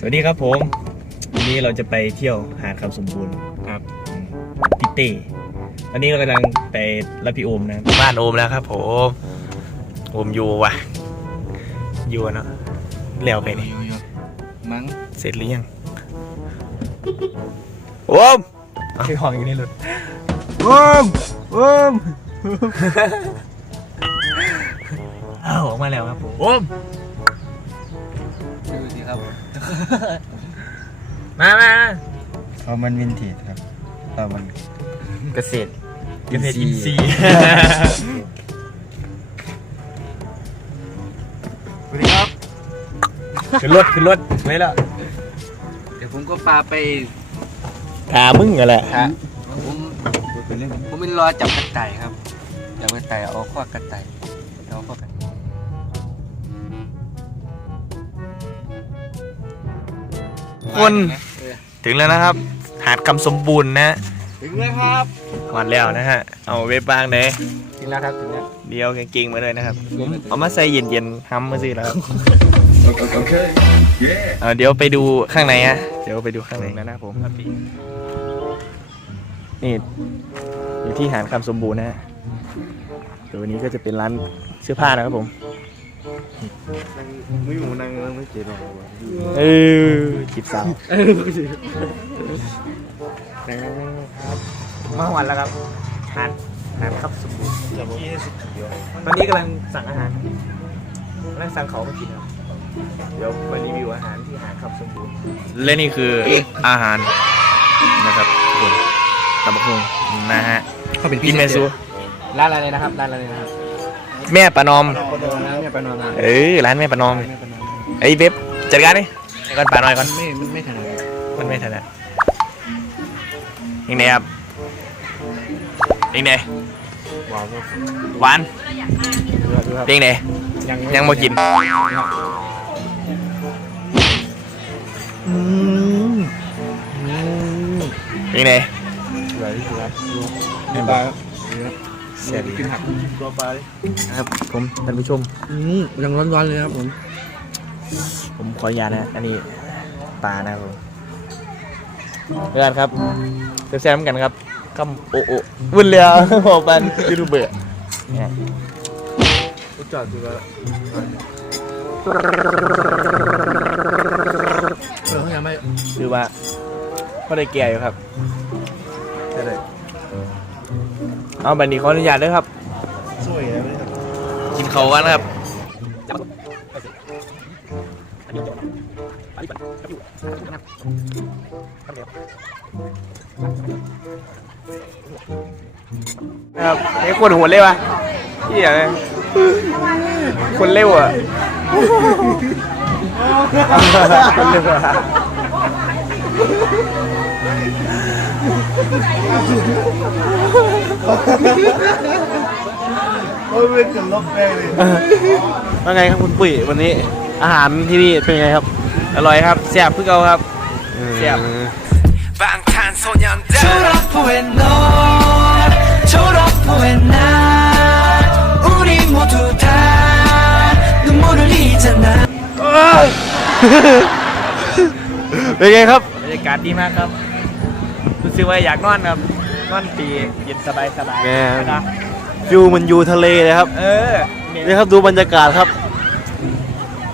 สวัสดีครับผมวันนี้เราจะไปเที่ยวหาดคำสมบูรณ์ครับพี่เต้ตอนนี้เรากำลังไปรับพี่โอมนะบ้านโอมแล้วครับผมโอมอยู่ว่ะอยู่อะเนาะแล้วไปนี่มั้งเสร็จหรือยังโอมคือห้องอยู่ในรถโอมโอมอ้าวออกมาแล้วครับผมโอมดูสิครับ มามามาเพราะมันวินเทจครับเพราะมันเกษตรเกษตรอินทรีย์สวัสดีครับขึ้นรถขึ้นรถไม่แล้วเดี๋ยวผมก็พาไปถามมึงอะไรฮะผมผมเป็นรอจับกระต่ายครับจับกระต่ายเอาข้อกระต่าย คนเออถึงแล้วนะครับ หาดคำสมบูรณ์นะถึงแล้วครับก่อนแล้วนะฮะเอาเว็บบางเลยถึงแล้วครับถึงแล้วเดียวกางเกงมาเลยนะครับผมเอามาใส่เย็นๆทำมาสิแล้วเอาเดี๋ยวไปดูข้างในฮะเดี๋ยวไปดูข้างในแล้วนะผมครับพี่นี่อยู่ที่หาดคำสมบูรณ์นะฮะเดี๋ยววันนี้ก็จะเป็นร้านเสื้อผ้านะครับผมไม่หมูนั่งแล้วไม่เจ็บหรอกเออจีบสาวมาวันแล้วครับทานทานครับสมบูรณ์ตอนนี้กำลังสั่งอาหารกำลังสั่งเขามากินครับเดี๋ยวมารีวิวอาหารที่หาดครับสมบูรณ์และนี่คืออาหารนะครับทุกคนตำบักหุ่งนะฮะเขาเป็นกินเมซูร้านอะไรนะครับร้านอะไรนะครับ แม่ประนอมร้านเนี่ยไปนอนร้านเออร้านแม่ประนอมไอ้เว็บจัดการดิให้ก่อนป่าหน่อยก่อนไม่ไม่ถนัดมันไม่ถนัดยังไงครับยังไงว้าวหวานยังไงยังมากินยังไงสวยที่สุดครับไม่บอ กเสียดีกินผักตัวปลาครับผมท่านผู้ชมอืมยังร้อนๆเลยครับผม ผมขออนุญาตนะ อันนี้ปลานะครับผมเพื่อนครับแซ่บๆเหมือนกันครับคำโอโอวุ่นเลยอะบอกเป็นยูทูบเบอร์เนี่ยรู้จักคือว่าเออเขายังไม่คือว่าก็ได้แก่อยู่ครับ เอาบันนี้ขออนุญาตด้วยครับช่วยนะไม่ได้กินเขากันนะครับนะครับนี่คนหัวเร็วอะเหี้ยเลยคนเร็วอะคนเร็วอะ โอ้ยเป็นจะลบแป้งเลย ว่าไงครับคุณปุ๋ยวันนี้อาหารที่นี่เป็นไงครับ อร่อยครับแซ่บเพื่อเก่าครับแซ่บ 방탄소년단 졸업 후에 너 졸업 후에 나 우리 모두 다 눈물을 흘리잖아 เป็นไงครับบรรยากาศดีมากครับรู้สึกว่าอยากนอนครับ นอนปีเย็นสบายสบายแม่ นะวิวมันอยู่ทะเลเลยครับเออนี่ครับดูบรรยากาศครับ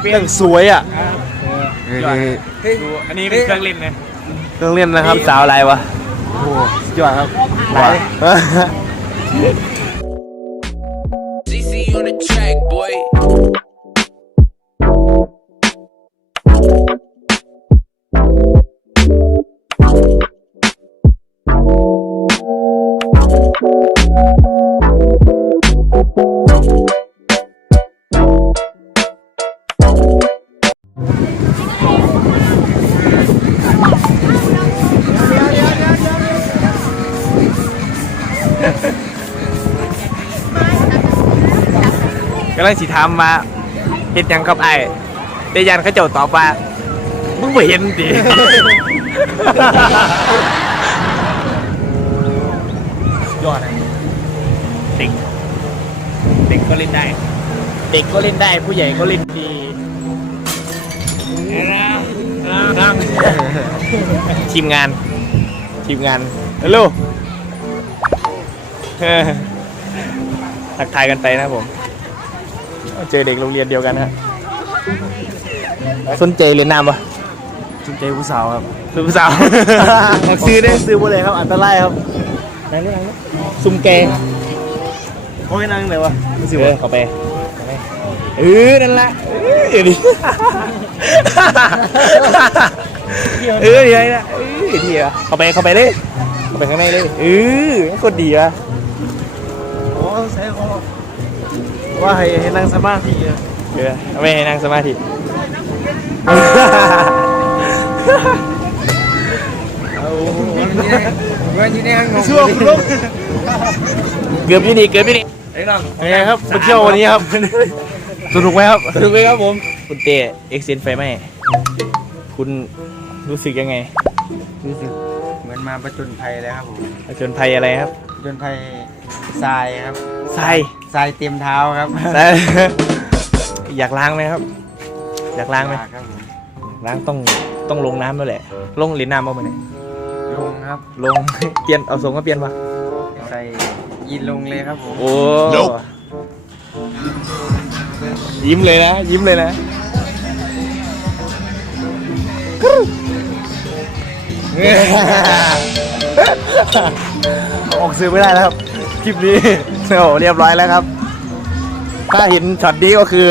เปลี่ยอนย่างสวยอะยอดดูอันนี้เป็นเครื่องเล่นนะเครื่องเล่นนะครับสาวอะไรวะโอ้โหสุดยอดครับหลาย CC on the track boy กำลังสิถามมาเฮ็ดหยังครับไอ้เตยันเขาเจ้าตอบว่ามึงไม่เห็นดิ ยอดอะเด็กเด็กก็เล่นได้ เด็กก็เล่นได้ผู้ใหญ่ก็เล่นดีเออทีมงาน ทีมงานฮัลโหลเออทักทายกันไปนะครับผม เจอเด็กโรงเรียนเดียวกันนะฮะสนใจเรียนน้ำปะจุใจผู้สาวครับซื้อผู้สาวออกซื้อได้ซื้อบ่เลยครับอันตรายครับนั่งนี่นั่งนี่ซุ่มแกงโอ้ยนั่งไหนวะสิเออเข้าไปเข้าไปเออนั่นแหละเออดิเออดีนะเออดีอะเข้าไปเข้าไปเลยเข้าไปข้างในเลยเออโคตรดีอะโอ้ใส่คอ ว่าให้ให้นั่งสมาธิอะเออเอาไปให้นั่งสมาธิช่วงลุกเกือบอยี่นี่เกือบอยี่นี่ไอ้น้องยังไงครับมาเที่ยววันนี้ครับ สนุกไหมครับ สนุกไหมครับผม คุณเต้เอ็กเซนไฟไหมคุณรู้สึกยังไงรู้สึกเหมือนมาประจนภัยเลยครับผมผจญภัยอะไรครับ ประจนภัยทรายครับ ทราย ทรายเต็มเท้าครับทรายอยากล้างไหมครับ อยากล้างไหมครับผมล้างต้องต้องลงน้ำแล้วแหละ ลงหรือน้ำบ้างไหมเนี่ยลงครับลง เปลี่ยนเอาทรงก็เปลี่ยนปะใส่ยินลงเลยครับผมโอ้ยิ้มเลยนะ ยิ้มเลยนะออกสื่อไม่ได้แล้วครับค ลิปนี้โอ้เรียบร้อยแล้วครับ ถ้าเห็นช็อตนี้ก็คือ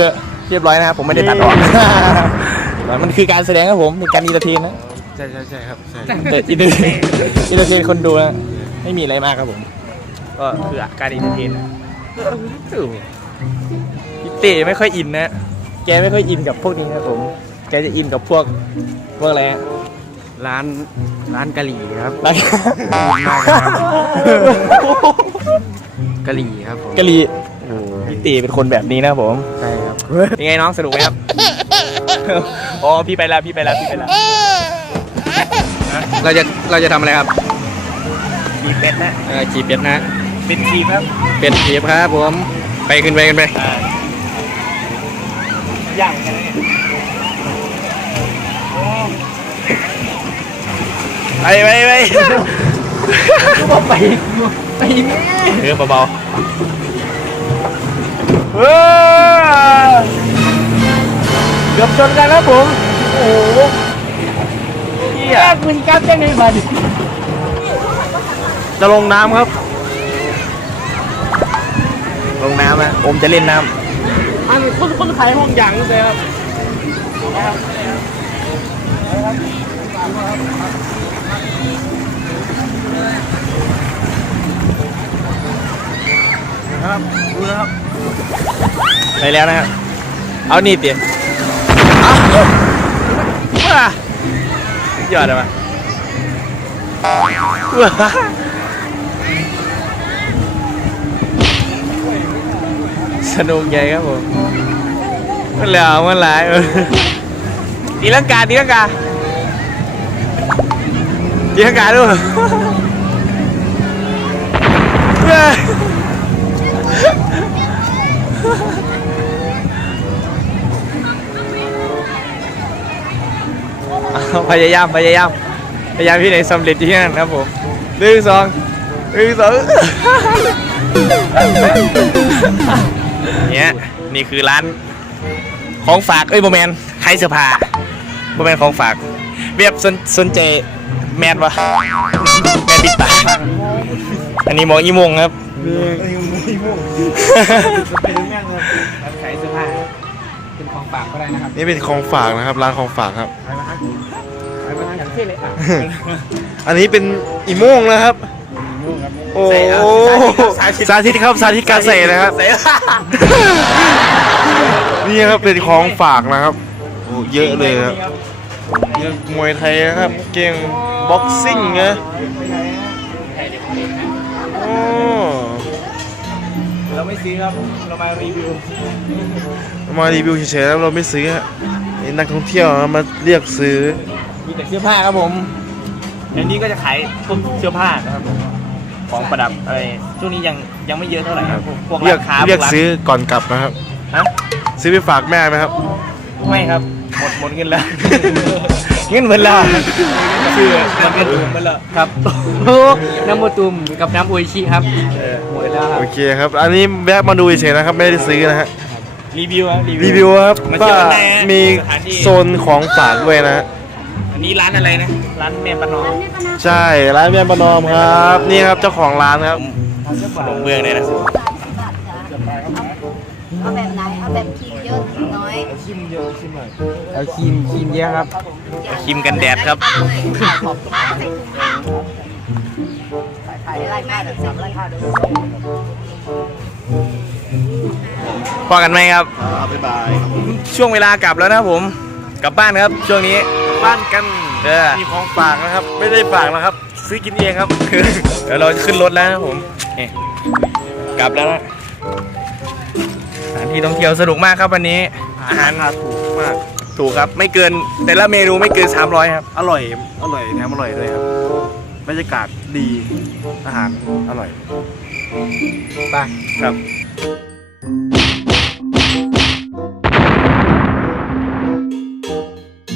เรียบร้อยนะครับผมไม่ได้ตัดออก มันคือการแสดงครับผมเป็นการอีเตอร์เทนนะใช่ใช่ใช่ครับใช่แต่อินเตอร์เทนอินเตอร์เทนคนดูนะไม่มีอะไรมากครับผม ก็คือการอินเตอร์เทนนะพี่เต้ไม่ค่อยอินนะ แกไม่ค่อยอินกับพวกนี้ครับผม แกจะอินกับพวกพวกอะไรฮะร้านร้านกะหรี่ครับร้าน กะหรี่ครับผมกะหรี่โอ้พี่เต้เป็นคนแบบนี้นะครับผมใช่ครับยังไงน้องสนุกไหมครับ อ๋อพี่ไปแล้วพี่ไปแล้วพี่ไปแล้วเราจะเราจะทำอะไรครับมีเป็ดนะเออจีบเป็ดนะ เป็นทีมครับเป็ดจีบครับผม ไปขึ้นไปขึ้นไป ย่างกันนะเนี่ยไปไปไป ไปไปเออเบาๆเว้อเกือบชนกันแล้วผม โอ้โหเฮียคุณกับยังไงมาดิจะลงน้ำครับ ลงน้ำอะผมจะเล่นน้อันคนคนขายห้องอย่างเลยครับครับดูนะครับำ ไปแล้วนะครับ เอานี่เตี๋ยอาว้ายอดเลยมาว้าสนุกใหญ่ครับผมมันแล้วมันหลายตีลังกาตีลังกาตีลังกาด้วย พยายามพยายามพยายามที่ไหนสำเร็จที่นั่นครับผมหนึ่งสองหนึ่งสองเนี่ยนี่คือร้านของฝากเอ้ยโมแมนใครเสื้อผ้าโมแมนของฝากเวียบสนสนใจแมนวะแมนปิดตาอันนี้หมออีมงครับไปดูแม่งครับขายเสื้อผ้า เป็นของฝากก็ได้นะครับนี่เป็นของฝากนะครับ ร้านของฝากครับ ไปมาไปมาอย่างที่เลยอะอันนี้เป็นอีโม่งนะครับ โอ้โหสาธิตครับสาธิตการใส่นะครับ นี่ครับเป็นของฝากนะครับโอ้เยอะเลยครับเยอะมวยไทยนะครับ เก่งบ็อกซิ่งนะโอ้ เราไม่ซื้อครับ เรามารีวิว มารีวิวเฉยๆแล้วเราไม่ซื้อฮะนี่นักท่องเที่ยวมาเรียกซื้อ มีแต่เสื้อผ้าครับผมในนี้ก็จะขายพวกเสื้อผ้านะครับผมของประดับอะไรช่วงนี้ยังยังไม่เยอะเท่าไหร่ครับพวกพวกเรียร้ากนค้าเรียกพวร้านซื้อก่อนกลับนะครับ ฮะซื้อไปฝากแม่ไหมครับ ไม่ครับ หมดหมดเงินแล้ว เงินเวลาคือมันเป็นถุงมันละครับ น้ำโมตุมกับน้ำโออิชิครับหมด แล้วครับ โอเคครับ อันนี้แวะมาดูเฉยๆนะครับ ไม่ได้ซื้อนะฮะ รีวิวครับรีวิวครับมันก็เจอกันได้ฮะมีสถานที่ โซนของฝากด้วยนะฮะ อันนี้ร้านอะไรนะ ร้านแม่ปะนอมใช่ ร้านแม่ประนอมครับ นี่ครับเจ้าของร้านครับ ขนมเมืองเลยนะเอาแบบไหน เอาแบบครีมเยอะน้อยเอาครีมครีมเยอะครับ ครีมกันแดดครับ ถ่ายอะไรไม่ถึงสามร้อยห้าพอกันไหมครับบ๊ายบายช่วงเวลากลับแล้วนะครับผม กลับบ้านครับ ช่วงนี้ บ้านกันเออ มีของฝากนะครับ ไม่ได้ฝากนะครับ ซื้อกินเองครับ เดี๋ยวเราจะขึ้นรถแล้วนะครับผมนี่กลับแล้วนะสถานที่ท่องเที่ยวสนุกมากครับวันนี้ อาหารราคาถูกมาก ถูกครับ ไม่เกินแต่ละเมนูไม่เกิน 300 ครับ อร่อย อร่อยแถมอร่อยด้วยครับ บรรยากาศดีอาหารอร่อยไปครับ